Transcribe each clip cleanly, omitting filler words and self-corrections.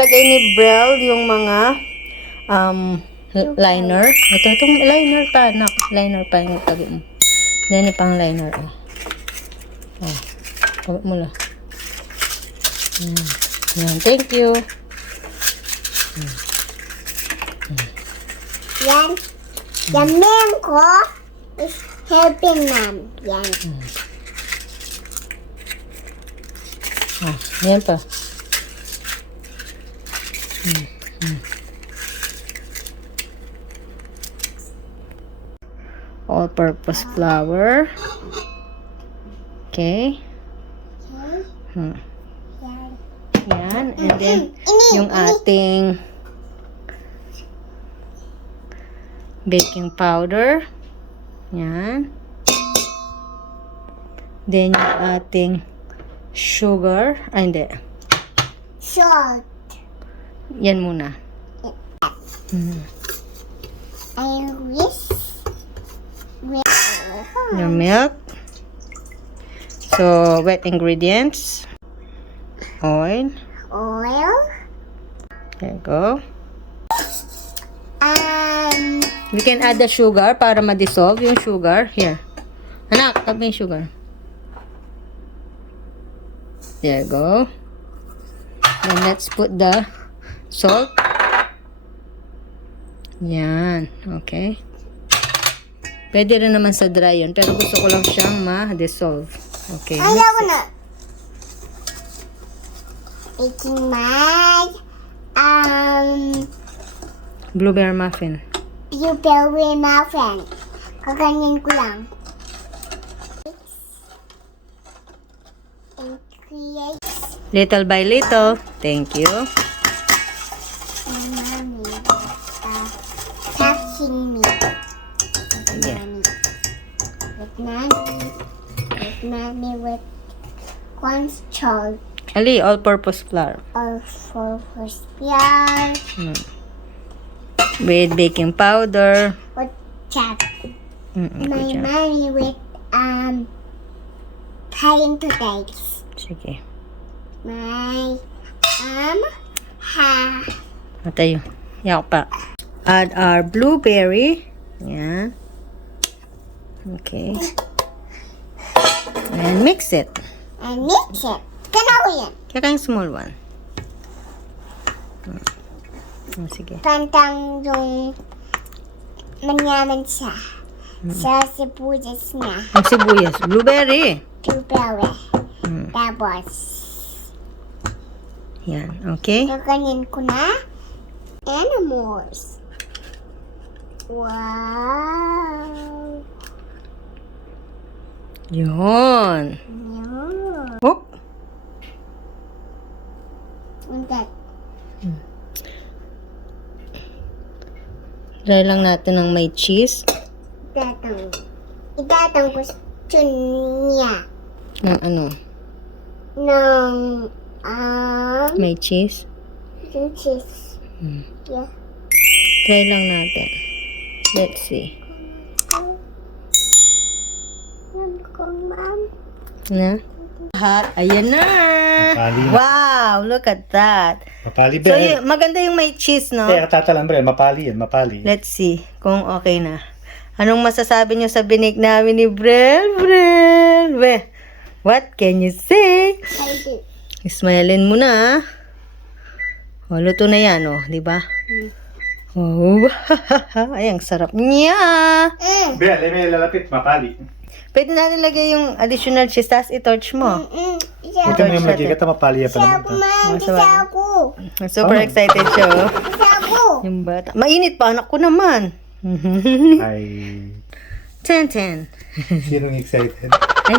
Lagay ni Brielle yung mga liner. Itong liner pa, anak. Liner pa yung tabi mo. Yan yung pang liner. Tabi mo lang. Yan. Thank you. Yan. Yan men ko is helping mom. Yan. Yan pa. All-purpose flour. Okay. Yan. Yan. And then, yung ating baking powder. Yan. Then, yung ating sugar. Ay, hindi. Salt. Yan muna. I wish. Your milk. So, wet ingredients. Oil. Oil. There you go. We can add the sugar para ma-dissolve yung sugar. Here. Anak, tabi yung sugar. There you go. Then let's put the salt. Yan. Okay. Pwede rin naman sa dry yun. Pero gusto ko lang siyang ma-dissolve. Okay. Ayaw na. Making my blueberry muffin. blueberry muffin. Kaganyan ko lang. And create Little by little. Thank you. my mommy touching me. Sige. With mommy with cornstarch. Ali, all-purpose flour. All for flour. With baking powder. With chat. Good My job. mommy with pine potatoes. Sige. My Matayo. Yak pa. Add our blueberry. Yan. Okay. And mix it. and mix it. Ganaw yan. Kaya kayong small one. Sige. Pantang yung manyaman siya. Sa sibuyas niya. Ang sibuyas. Blueberry. Blueberry. Tapos, Yan. Okay. kaganyan ko na. Animals. Wow. Yun. Yun. Oh. And that. Try lang natin ng may cheese. Itatang ko niya. Ng ano? Ng, May cheese. yung cheese. Yeah. Try lang natin. Let's see. Yan ko, ma'am. Na? Hot. Ayan na. Mapali na. Wow, look at that. Mapali So, ba? maganda yung may cheese, no? Tatalang Brel, mapali yan, mapali. Let's see kung okay na. Anong masasabi nyo sa binig namin ni Brielle? What can you say? I do. Ismailin mo na. O, luto na yan, o. Diba? Oh, ay, ang sarap niya. Brel, may lalapit, mapali. Pwede na nilagay yung additional cheese, tapos i-torch mo. Buti mo yung lagi ka, mapali yan pa naman. Ma'am, bisa ako. Super excited siya, oh. Bisa ako. Yung bata. Mainit pa, anak ko naman. Ay, 10-10. sinong excited? Ay,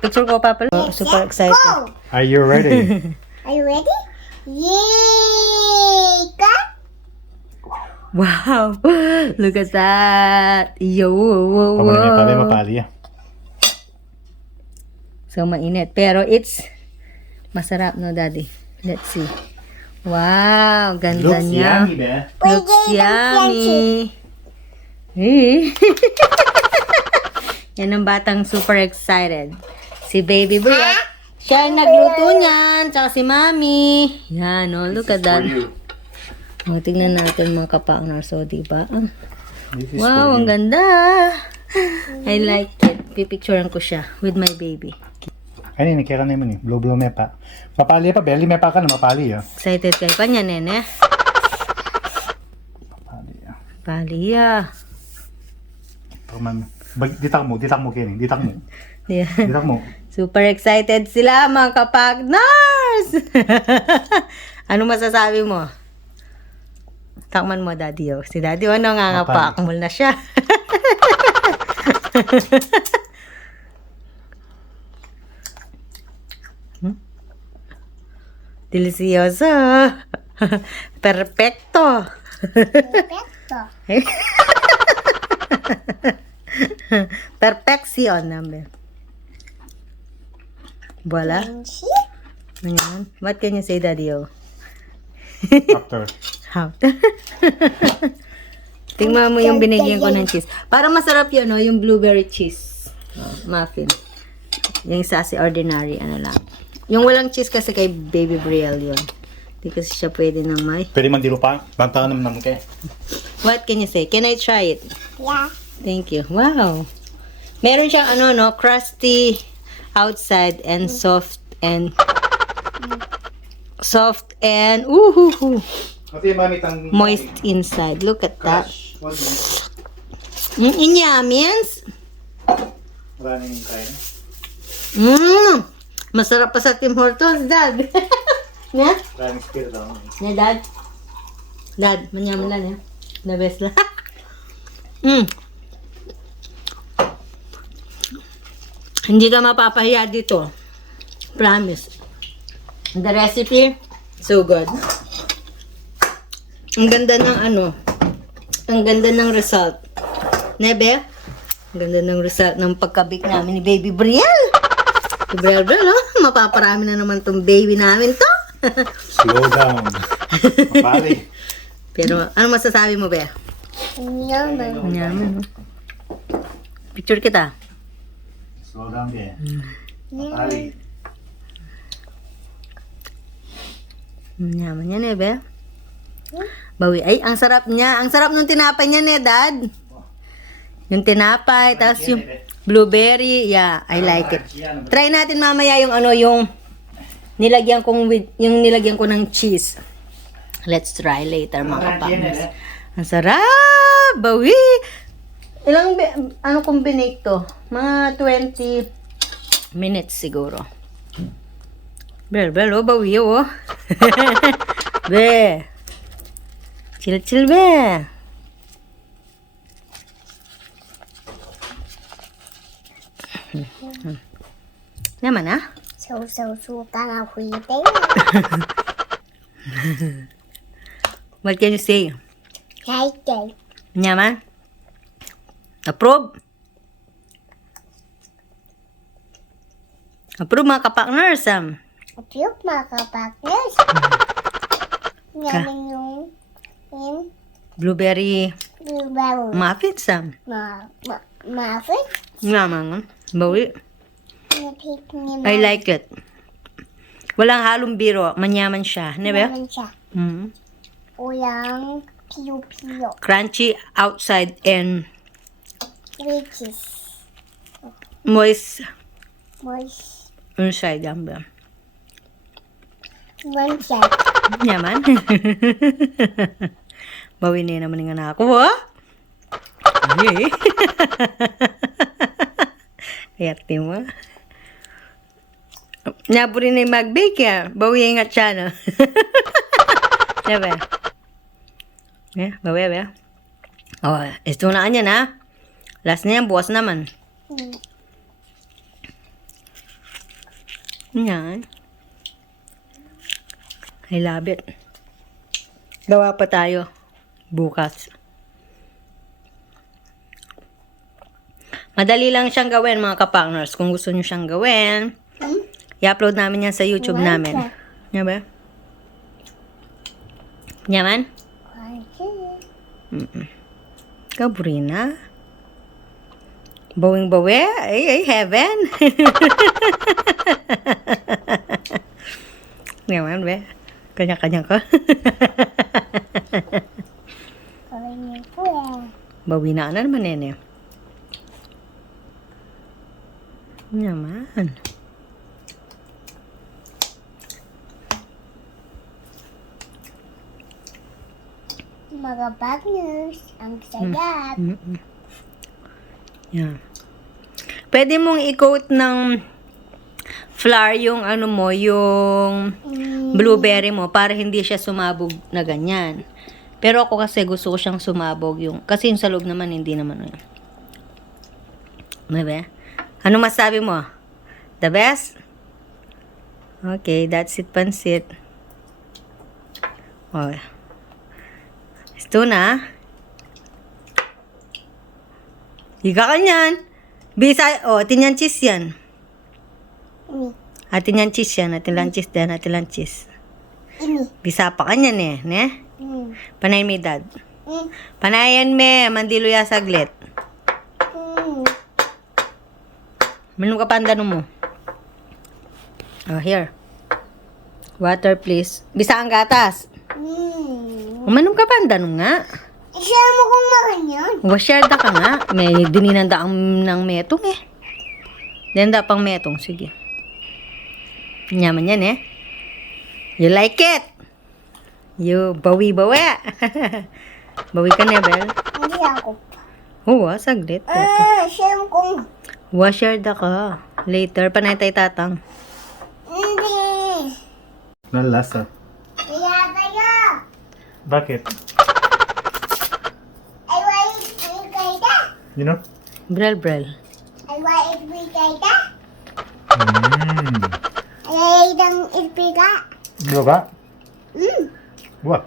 picture ko pa pala. Oh, super excited. Go. Are you ready? Are you ready? Yay! Cut. Wow! Look at that! Yo! Wow, Pamana niya pala, wow. mapali yan. So, mainit. Pero it's masarap, no, Daddy? Let's see. Wow! Ganda Looks niya. yummy, ba? Looks yummy. Eh. Yan ang batang super excited. Si Baby Brielle. Siya yung nagluto niyan, tsaka si Mami. Yan, oh, look at that. O, tignan natin mga kapakner. So, diba? This is Wow, for ang you. ganda. I like it. Pipicturean ko siya with my baby. Kanina, kaya ka naman eh. Blue mepa. Mapali pa, belly mepa ka na mapali ah. Excited kayo pa niya, nene? Mapali ah. Paliya. Ditak mo, Kenny. Ditak mo. Yeah. Ditak mo. Super excited sila mga kapakners! Ano masasabi mo? Takman mo, Daddy. Oh. Si Daddy, ano nga pakmul na siya. Delicioso. Perfecto. Perfecto. Perfection namin. Voila. Crunchy. Ayan. What can you say, Daddy? Oh? After. How? Tingnan mo yung binigyan ko ng cheese. Parang masarap yun, no? Yung blueberry cheese. Muffin. Yung isa si ordinary, ano lang. Yung walang cheese kasi kay Baby Brielle yun. Hindi kasi siya pwede ng may. Pwede man dilo pa. Bantahan naman naman kayo. What can you say? Can I try it? Yeah. Thank you. Wow. Meron siyang ano, no? Crusty outside and soft and Kasi manit ang moist inside. Look at that. What do Inyamins. Wala na yung kain. Masarap pa sa Tim Hortons, Dad. Yeah? Wala yung spirit lang. Yeah, Dad. Dad, manyaman lang, eh. The best lang. Hindi ka mapapahiya dito. Promise. The recipe, so good. Ang ganda ng ano, ang ganda ng result. Nebe? Ang ganda ng result ng pagkabik namin ni Baby Brielle. Si Brielle, oh, mapaparami na naman tong baby namin to. Slow down. Mapali. Pero, ano masasabi mo, Be? Yummy. Yaman, no? Picture kita. Slow down din. Mapali. Yaman yan, eh, Be. Bawi. Ay, ang sarap niya. Ang sarap nung tinapay niya, eh, Dad. Yung tinapay, tapos yung blueberry. Yeah, I like it. Try natin mamaya yung ano, yung nilagyan ko ng cheese. Let's try later, mga kapakners. Ang sarap! Bawi! Ano kung binake to? Mga 20 minutes siguro. Bel, oh, bawi, oh. Be. Chill, be. Naman, ah? So, ka na huwite. What can you say? Like it. Nyaman? Approve? Approve, mga kapakners. Approve, mga kapakners. Yaman yung Blueberry blueberry. muffins. Muffin. Naman. Bawi. Napik ni I like it. Walang halong biro. Manyaman siya. Nebe? naman siya. Ulang piyo-piyo. Crunchy outside and Which is moist moist. inside. Ba? One side. Nyaman. Bawi niya naman yung anak ko. Oh? Yay. Yati mo. Nabo rin na yung mag-bake ya. Bawi yung ingat siya, no? Diba? Yeah, bawi, ba? Oh, ito na yan, ha? Last na yan, bukas naman. Yan. I love it. Gawa pa tayo. Bukas. Madali lang siyang gawin, mga kapakners. Kung gusto nyo siyang gawin, i-upload namin yan sa YouTube namin. Yan ba? Yaman? Kaburina. Bawing-bawi? Ay, heaven. Ngayon, be. Kanya-kanya ka. Kawin ko eh. Bawi na naman, nene. Naman. Mga partners, ang sarap. Yeah. Pwede mong i-coat ng flour yung ano mo, yung blueberry mo para hindi siya sumabog na ganyan. Pero ako kasi gusto ko siyang sumabog yung, kasi yung sa loob naman, hindi naman yun. Diba? Ano masabi mo? The best? Okay, that's it, pansit. Oh. Ito na. Higa ka niyan. Bisa, oh, atin yan cheese yan. Ini. Atin yan cheese yan. Atin lang cheese din. Atin lang cheese. Ini. Bisa pa ka niyan eh. Ne? Panayin mo dad. Mm. Panayan me. Mandilo ya saglit. Minum ka pandano mo. Oh, here. Water please. Bisa ang gatas. Uminom ka pandano nga. Siya mo kung makanyan. Wasyarda ka nga. May dininanda ang ng metong eh. Denda pang metong. Sige. Nyaman yan eh. You like it? You bawi-bawi. Bawi ka na, Bel. Hindi ako. Oo, saglit. Siya mo kung. Wasyarda ka. Later, panay tayo tatang. Hindi. Nalasa. Kaya tayo. Bakit? I want it with kaita. You know? Brel. I want it with kaita. Mmm. Ay, itang ipika. Diba? What?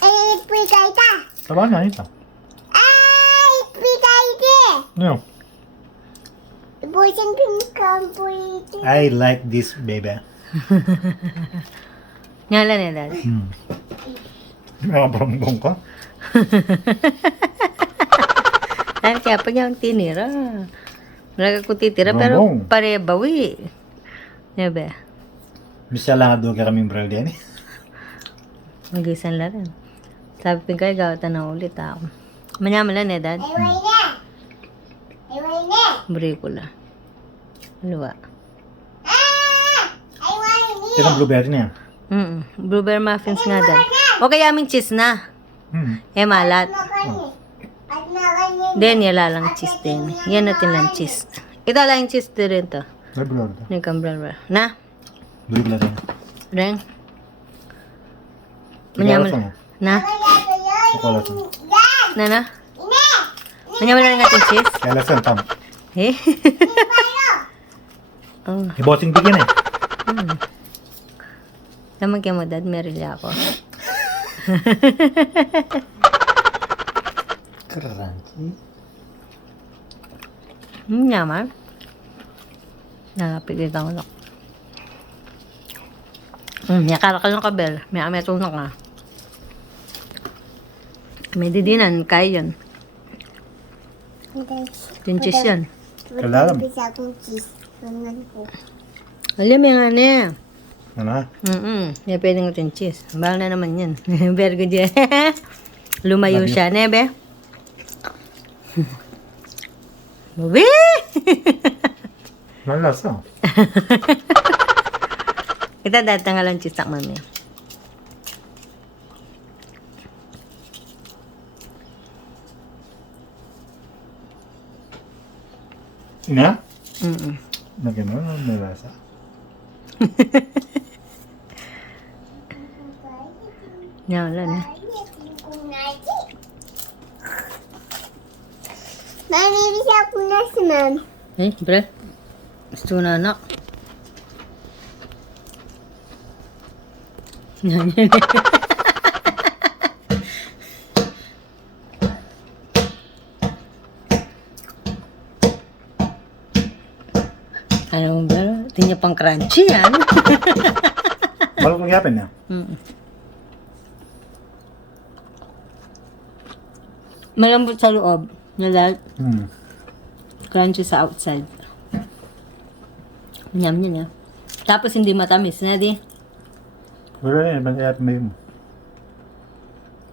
Ay, ipika ita. Tama na ito. Ay, ipika ite. No. Ibusin pinkang po ite. I like this, baby. Nyala na, Dad. Nakabaranggong ka? Dahil kaya pa niya ang tinira. Wala ko titira, pero Bongbong. pare bawi. Diba? Bisa lang doon ka kaming bral din. Mag-isan lang rin. Sabi ko kayo, gawatan na ulit ako. Manyaman lang eh, Dad. Ay, wala na. Ay, wala na. Bricole. Luwa. Ay, wala na. Ito ang blueberry niya. Blueberry muffins nga, Dad. O kaya aming cheese na. Eh, malat. Makanin. At makanin. Then, yala lang cheese din. Yan natin lang cheese. Ito lang yung cheese din rin to. Blueberry. Yung kambral. Na? Blueberry. Ren? Manyaman. Manyaman. Na? Chocolate. Na? Manyaman lang natin cheese. Kaya lasan tam. Eh? Oh. Ibosing bigyan eh. Naman kayo mo, Dad. Merilya ako. Crunchy. Yaman. Napigit ako lang. Yakara ka ng kabel. May ameto na ka. May didinan. Kaya yan. Yung cheese yan. Kalalam. Bisa akong cheese. Ganyan ko. Alam yung ano eh. Ano? May pwedeng natin cheese. Bahal na naman yan. Very good yan. Lumayo Love you. siya, nebe. Bubi! Nalasa. Kita datang nga lang cheese tak mami. Nga? Mm-mm. Na gano'n, nalasa. Yan, wala na. Mami, bisa akong nasa, ma'am. Eh, bre. Gusto na anak. Yan, yan. Ano mo ba? Hindi niya pang crunchy yan. Bago kong yapin niya. Malambot sa loob. Nalal. Crunchy sa outside. Yum yun, Tapos hindi matamis na di. Wala na, mag-iat mo yun.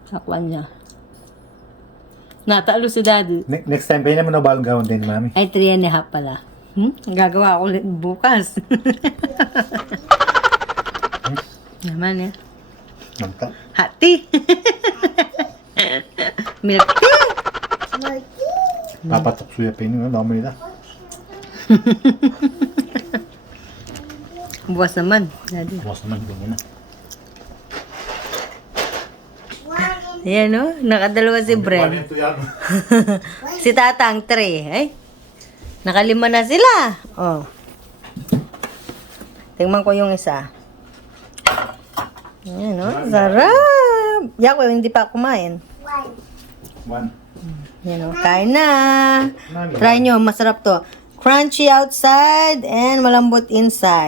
Sakwan niya. Natalo si daddy. Next time, kayo naman na balong gawin din, mami. Ay, 3.5 pala. Gagawa ko ulit bukas. Naman Manta. Hati. Milk tea. Papatok suya pa yun, dami nila. Buwas naman, daddy. Bukas naman, ganyan na. Ayan, no? Nakadalawa si Bren. Si Tatang 3. Ay, nakalima na sila. Oh. Tingnan ko yung isa. Ayan, no? Sarap! Yako, hindi pa kumain. One. Ayan, no? Kain na. Try nyo, masarap to. Crunchy outside and malambot inside.